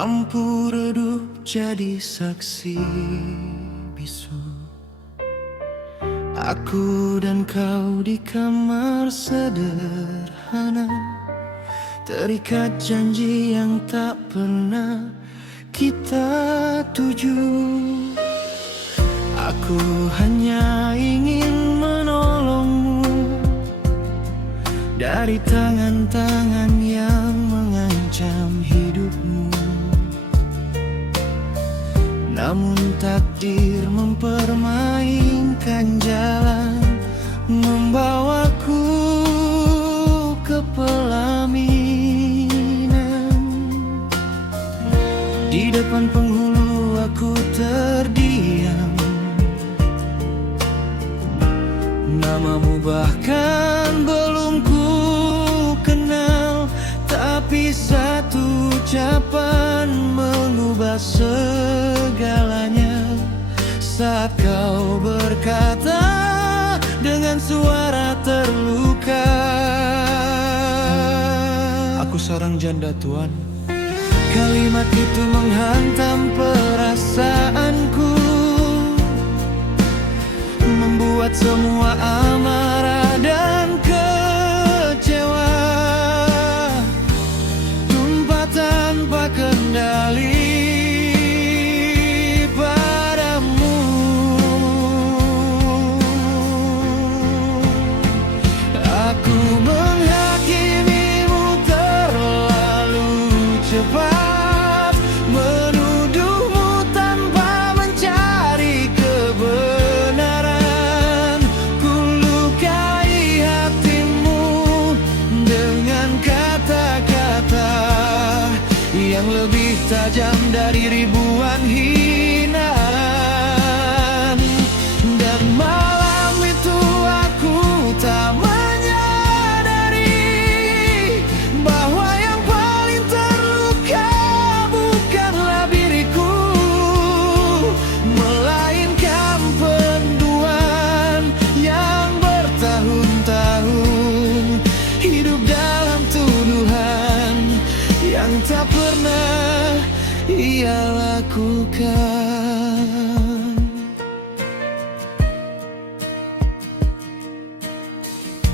Lampu redup jadi saksi bisu. Aku dan kau di kamar sederhana, terikat janji yang tak pernah kita tuju. Aku hanya ingin menolongmu dari tangan-tangan yang mengancam hidupmu. Namun takdir mempermainkan jalan, membawaku ke pelaminan. Di depan penghulu aku terdiam, namamu bahkan belum ku kenal, tapi satu ucapan mengubah segalanya. Saat kau berkata dengan suara terluka, aku seorang janda tuan. Kalimat itu menghantam perasaanku, membuat semua amarah dan kecewa tumpah tanpa kendali padamu. Aku menghakimimu terlalu cepat, menuduhmu tanpa mencari kebenaran. Ku lukai hatimu dengan kata-kata yang lebih tajam dari ribuan hinaan. Dan malam itu aku tak menyadari bahwa yang paling terluka bukanlah diriku, melainkan penduan yang bertahun-tahun hidup dalam tuduhan yang tak pernah ia lakukan.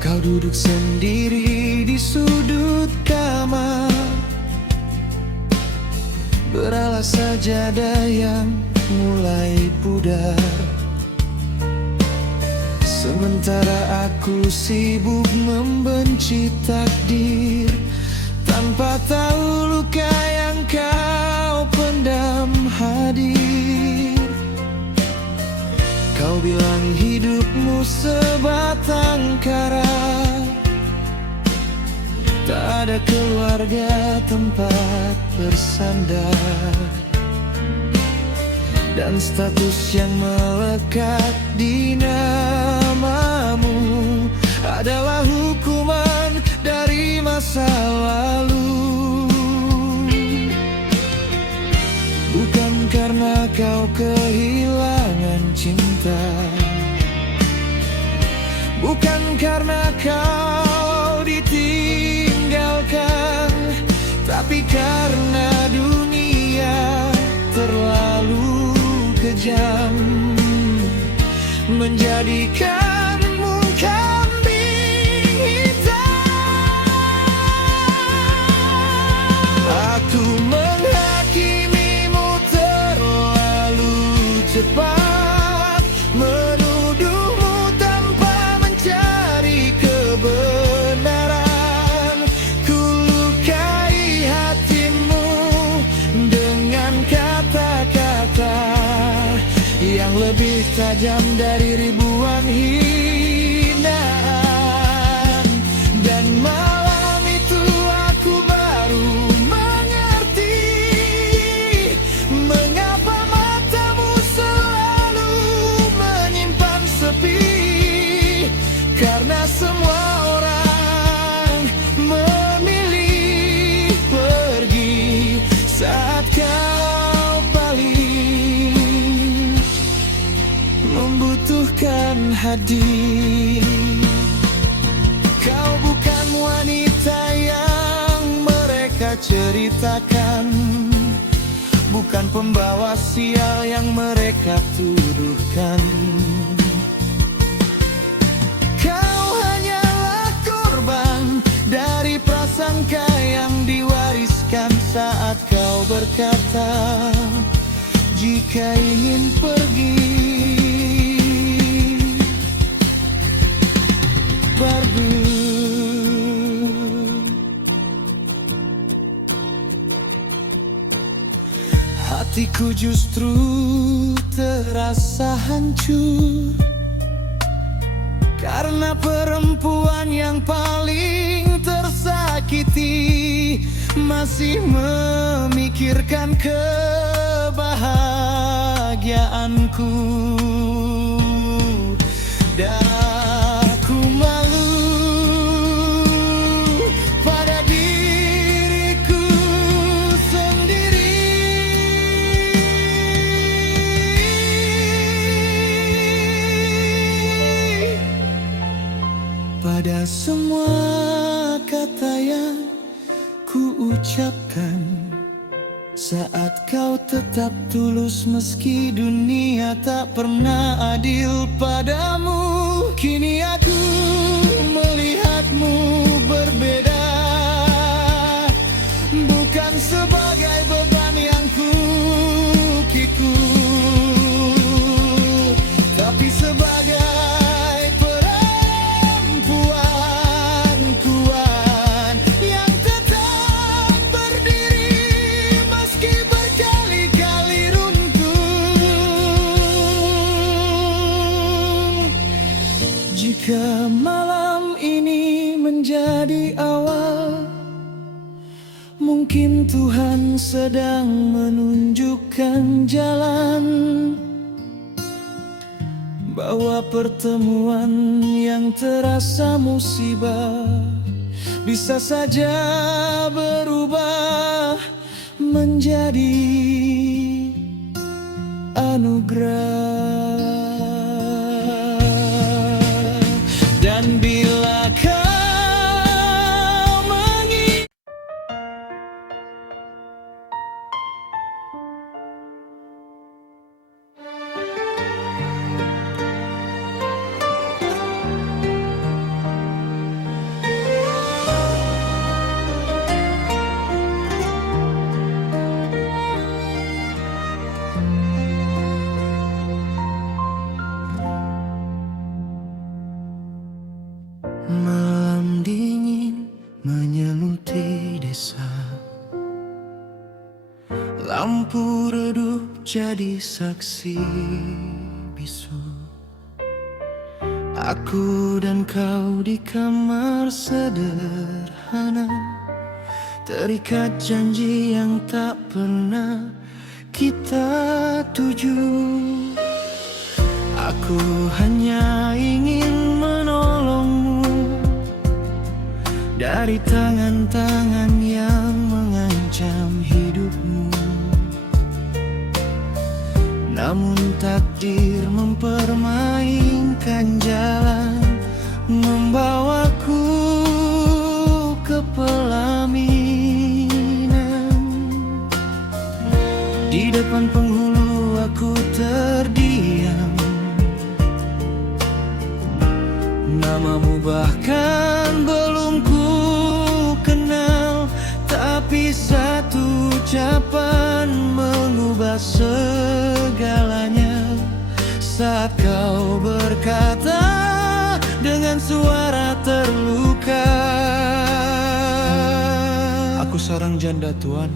Kau duduk sendiri di sudut kamar, beralas sajadah yang mulai pudar. Sementara aku sibuk membenci takdir, tanpa tahu luka yang kau pendam hadir. Kau bilang hidupmu sebatang kara, tak ada keluarga tempat bersandar, dan status yang melekat di namamu adalah hukuman dari masa lalu. Bukan karena kau kehilangan cinta, bukan karena kau ditinggalkan, tapi karena dunia terlalu kejam, menjadikanmu kambing hitam. Aku menghakimimu terlalu cepat, menuduhmu tanpa mencari kebenaran. Ku lukai hatimu dengan kata-kata yang lebih tajam dari ribuan hinaan. Dan malam itu aku baru mengerti mengapa matamu selalu menyimpan sepi, karena semua orang memilih pergi saat kau paling membutuhkan hadir. Kau bukan wanita yang mereka ceritakan, bukan pembawa sial yang mereka tuduhkan. Kau hanyalah korban dari prasangka yang diwariskan saat kau berkata, jika ingin pergi, pergi. Hatiku justru terasa hancur karena perempuan yang paling tersakiti masih memikirkan kebahagiaanku. Dan aku malu pada diriku sendiri. Pada semua kata yang ku ucapkan saat kau tetap tulus meski dunia tak pernah adil padamu. Kini aku melihatmu berbeda, bukan sebagai beban yang ku pikul, tapi sebagai jika malam ini menjadi awal, mungkin Tuhan sedang menunjukkan jalan, bahwa pertemuan yang terasa musibah bisa saja berubah menjadi anugerah. Dan bila kau mengingat malam dingin menyeluti desa, lampu redup jadi saksi bisu. Aku dan kau di kamar sederhana, terikat janji yang tak pernah kita tuju. Aku hanya ingin menolongmu dari tangan-tangan yang mengancam hidupmu. Namun takdir mempermainkan jalan, membawaku ke pelaminan. Di depan penghulu aku terdiam, namamu bahkan belum ku kenal, tapi satu ucapan mengubah segalanya. Saat kau berkata dengan suara terluka, aku seorang janda tuan.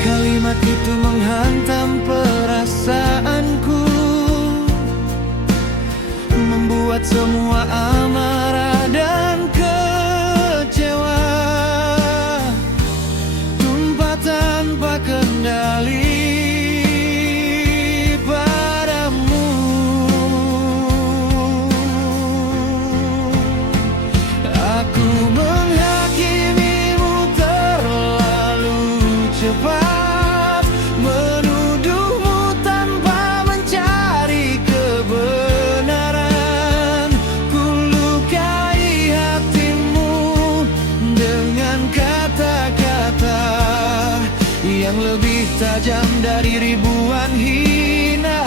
Kalimat itu menghantam perasaanku, membuat semua amarah dan kecewa tumpah tanpa kendali padamu. Aku menghakimimu terlalu cepat, menuduhmu tanpa mencari kebenaran. Ku lukai hatimu dengan kata-kata yang yang lebih tajam dari ribuan hinaan.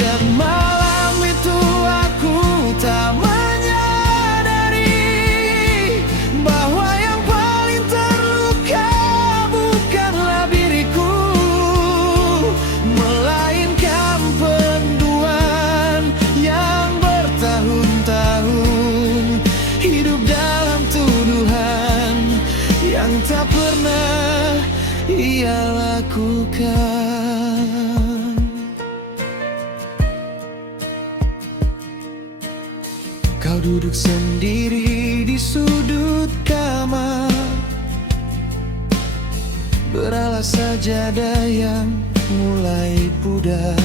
Dan malam itu aku tak menyadari bahwa yang paling terluka bukanlah diriku, melainkan penduan yang bertahun-tahun hidup dalam tuduhan yang tak pernah ia lakukan. Kau duduk sendiri di sudut kamar, beralas sajadah yang mulai pudar.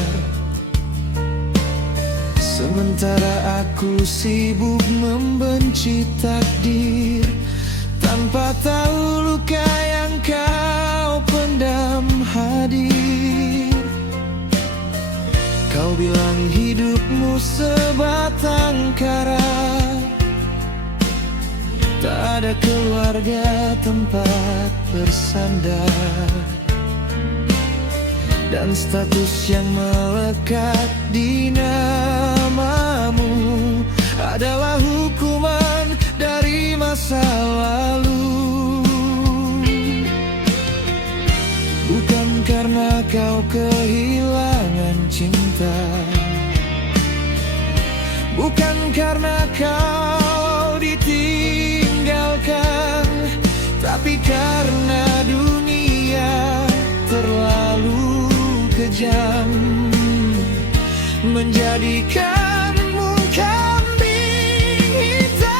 Sementara aku sibuk membenci takdir, tanpa tahu luka yang kau pendam hadir. Kau bilang hidupmu sebatang kara, tak ada keluarga tempat bersandar. Dan status yang melekat di namamu adalah hukuman dari masa lalu. Bukan karena kau kehilangan cinta, bukan karena kau ditinggalkan, tapi karena dunia terlalu kejam menjadikanmu kambing hitam.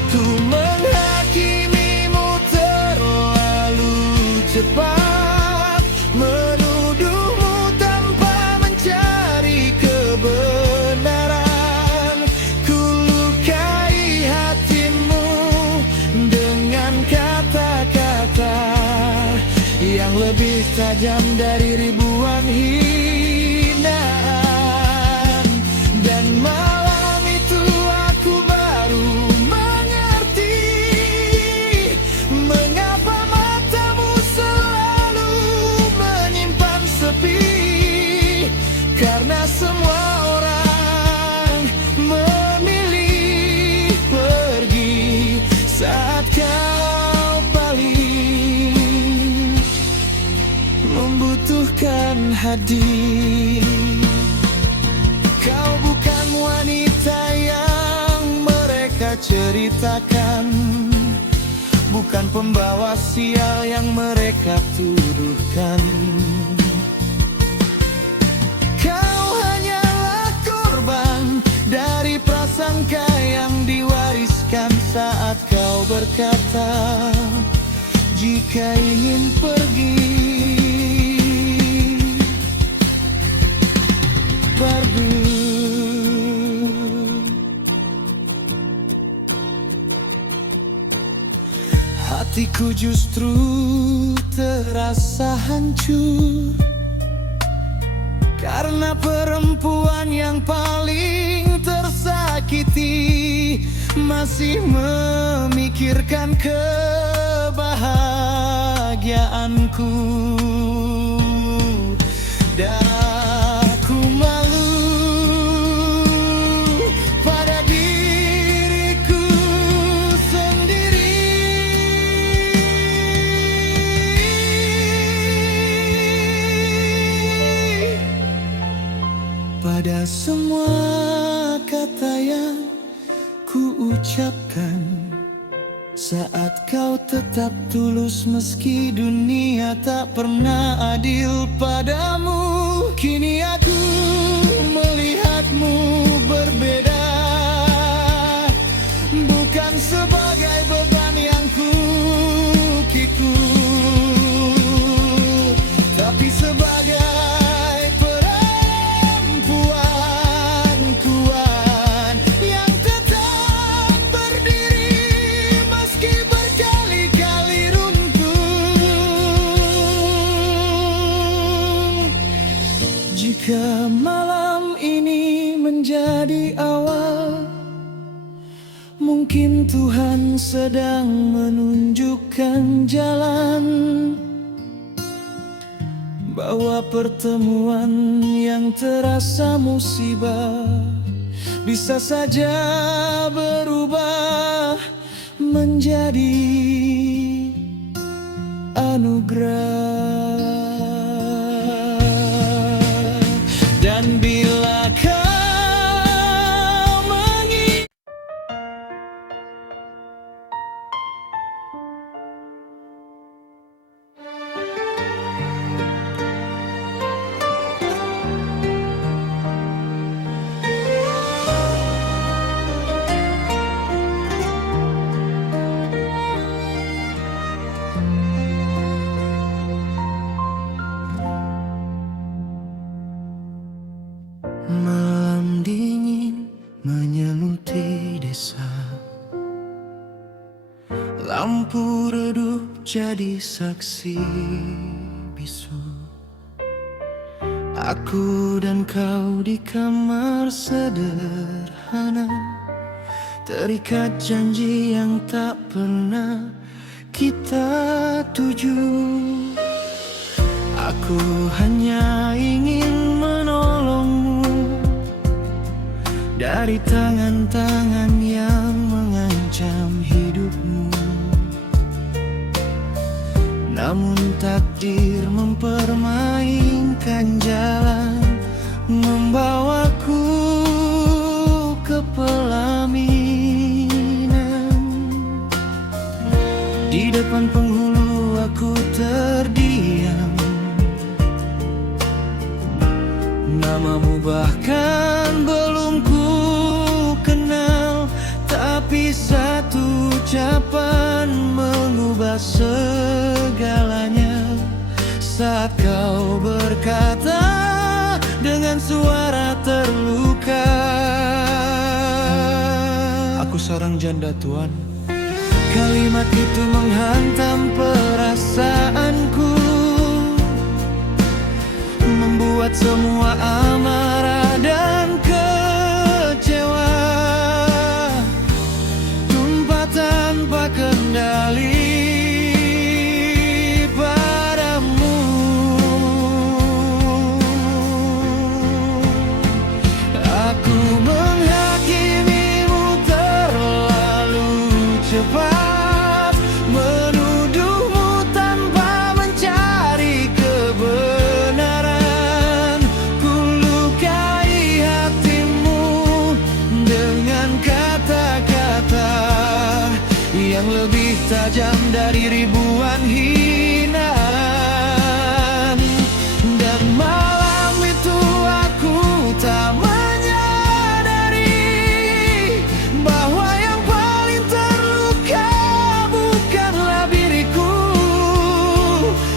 Aku menghakimimu terlalu cepat, menuduhmu tanpa mencari kebenaran. Ku lukai hatimu dengan kata-kata yang lebih tajam dari ribuan hinaan. Dan malam itu aku baru mengerti mengapa matamu selalu menyimpan sepi. Karena semua orang memilih pergi saat kau paling membutuhkan hadir. Kau bukan wanita yang mereka ceritakan, bukan pembawa sial yang mereka tuduhkan. Kau hanyalah korban dari prasangka yang diwariskan saat kau berkata, jika ingin pergi, pergi. Hatiku justru terasa hancur karena perempuan yang paling tersakiti masih memikirkan kebahagiaanku. Dan aku malu pada diriku sendiri. Pada semua kata yang ku ucapkan saat kau tetap tulus meski dunia tak pernah adil padamu. Kini aku melihatmu berbeda, bukan sebagai beban yang ku pikul, tapi sebagai perempuan kuat yang tetap berdiri meski berkali-kali runtuh. Jika malam ini menjadi awal Mungkin Tuhan sedang menunjukkan jalan, bahwa pertemuan yang terasa musibah bisa saja berubah menjadi anugerah. Dan bila kau mengingat malam dingin menyeluti desa, lampu redup jadi saksi bisu. Aku dan kau di kamar sederhana, terikat janji yang tak pernah kita tuju. Aku hanya ingin menolongmu dari tangan-tangan yang mengancam hidupmu. Namun takdir mempermainkan jalan, membawaku ke pelaminan. Di depan penghulu aku terdiam, namamu bahkan belum ku kenal, tapi satu ucapan mengubah segalanya. Saat kau berkata dengan suara terluka, aku seorang janda tuan. Kalimat itu menghantam perasaanku, membuat semua amarah dan kecewa tumpah tanpa kendali padamu. Aku menghakimimu terlalu cepat, menuduhmu tanpa mencari kebenaran. Ku lukai hatimu dengan kata-kata yang lebih tajam dari ribuan hinaan. Dan malam itu aku tak menyadari bahwa yang paling terluka bukanlah diriku,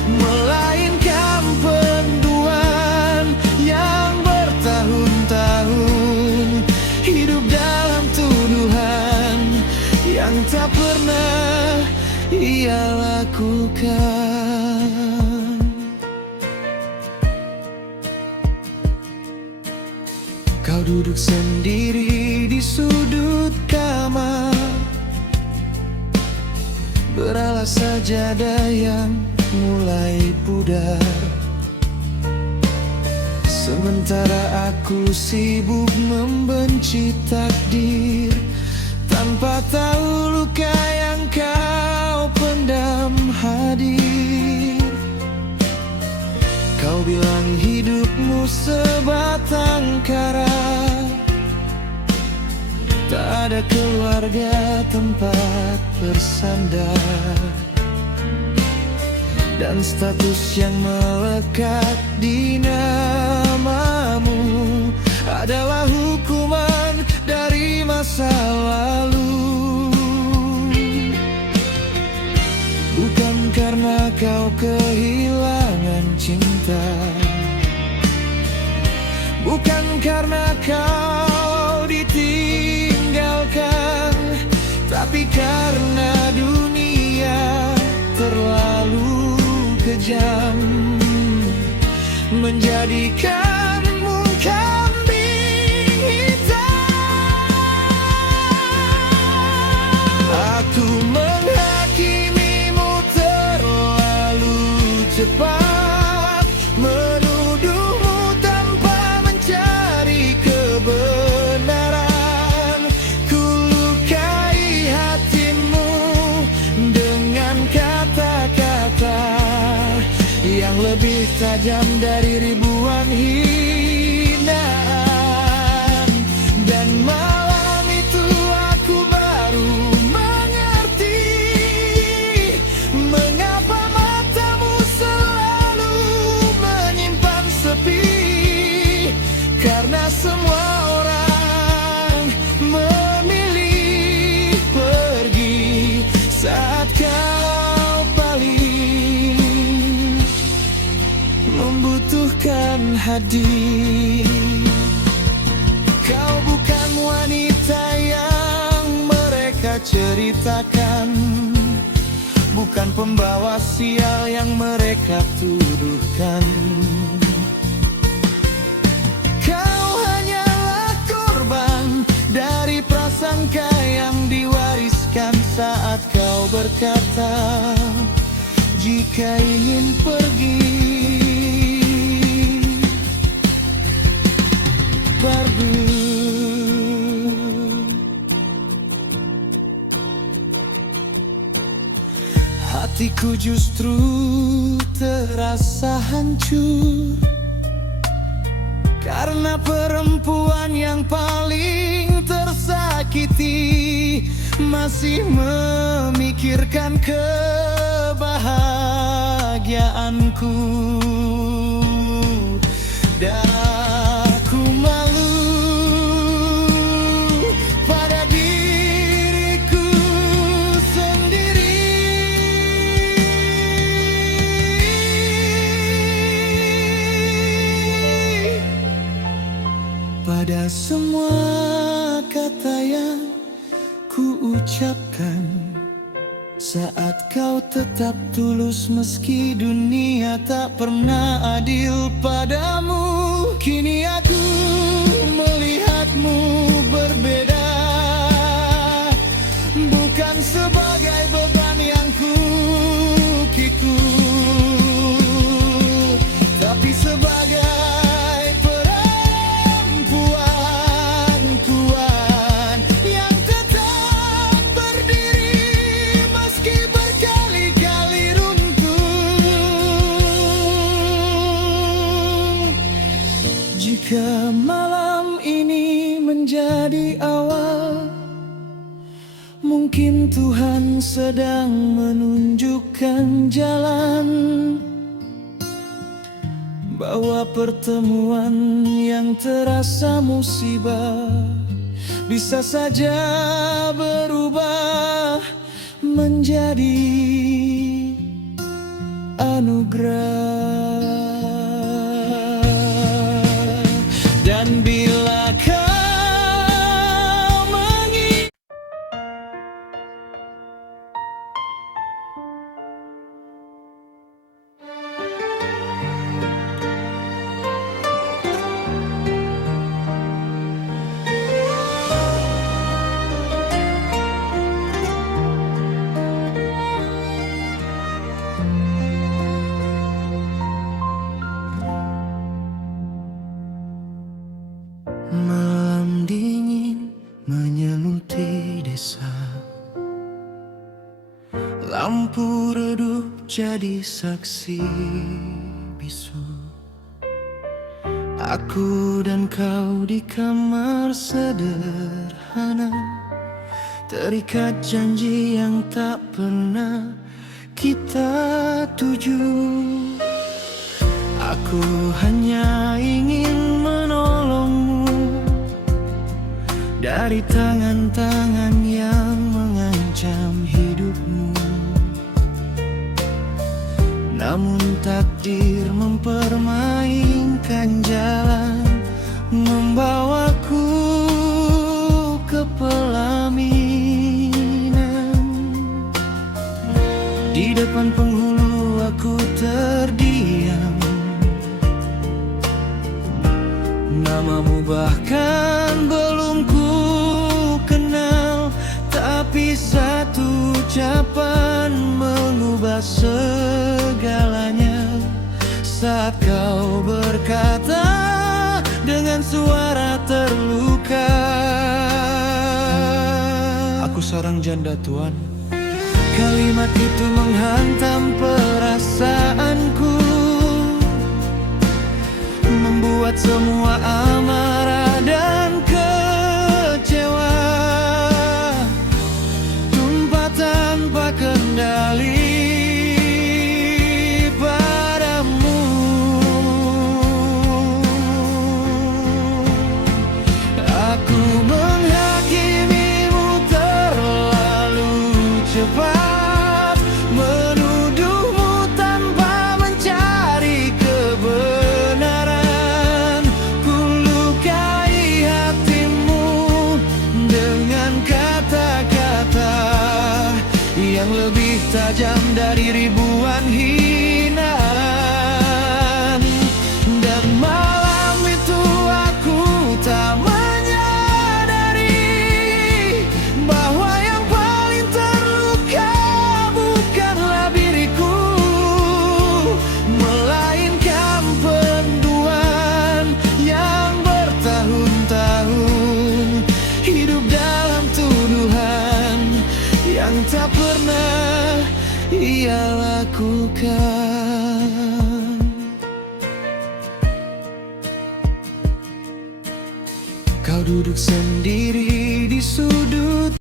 melainkan penduan yang bertahun-tahun hidup dalam tuduhan yang tak pernah ia lakukan. Kau duduk sendiri di sudut kamar, beralas sajadah yang mulai pudar. Sementara aku sibuk membenci takdir, tanpa tahu luka yang kau pendam hadir. Kau bilang hidupmu sebatang kara, tak ada keluarga tempat bersandar, dan status yang melekat di namamu adalah hukuman dari masa lalu. Bukan karena kau kehilangan cinta, bukan karena kau ditinggalkan, tapi karena dunia terlalu kejam menjadikanmu kambing hitam. lebih tajam dari ribuan hinaan. Dan malam itu aku baru mengerti mengapa matamu selalu menyimpan sepi. Karena semua orang memilih pergi saat kau paling membutuhkan hadir. Kau bukan wanita yang mereka ceritakan, bukan pembawa sial yang mereka tuduhkan. Kau hanyalah korban dari prasangka yang diwariskan saat kau berkata jika ingin pergi. Hatiku justru terasa hancur karena perempuan yang paling tersakiti masih memikirkan kebahagiaanku. Dan aku malu pada diriku sendiri. Pada semua kata yang ku ucapkan saat kau tetap tulus meski dunia tak pernah adil padamu. Kini aku melihatmu berbeda, bukan sebagai beban yang ku pikul, tapi sebagai perempuan kuat yang tetap berdiri meski berkali-kali runtuh. Jika malam ini menjadi awal, mungkin Tuhan sedang menunjukkan jalan, bahwa pertemuan yang terasa musibah bisa saja berubah menjadi anugerah. Dan bila kau mengingat malam dingin menyeluti desa, lampu redup jadi saksi bisu. Aku dan kau di kamar sederhana, terikat janji yang tak pernah kita tuju. Aku hanya ingin menolongmu dari tangan-tangan yang mengancam hidupmu. Namun takdir mempermainkan jalan, membawaku ke pelaminan. Di depan penghulu aku terdiam, namamu bahkan belum ku kenal, tapi satu ucapan mengubah segalanya. Saat kau berkata dengan suara terluka, aku seorang janda tuan. Kalimat itu menghantam perasaanku, semua amarah dan kecewa tumpah tanpa kendali padamu. Aku menghakimimu terlalu cepat, menuduhmu tanpa mencari kebenaran. Ku lukai hatimu dengan kata-kata yang lebih tajam dari ribuan hinaan. Dan malam itu aku tak menyadari bahwa yang paling terluka bukanlah diriku, melainkan penduan yang bertahun-tahun hidup dalam tuduhan yang tak pernah ia lakukan. Kau duduk sendiri di sudut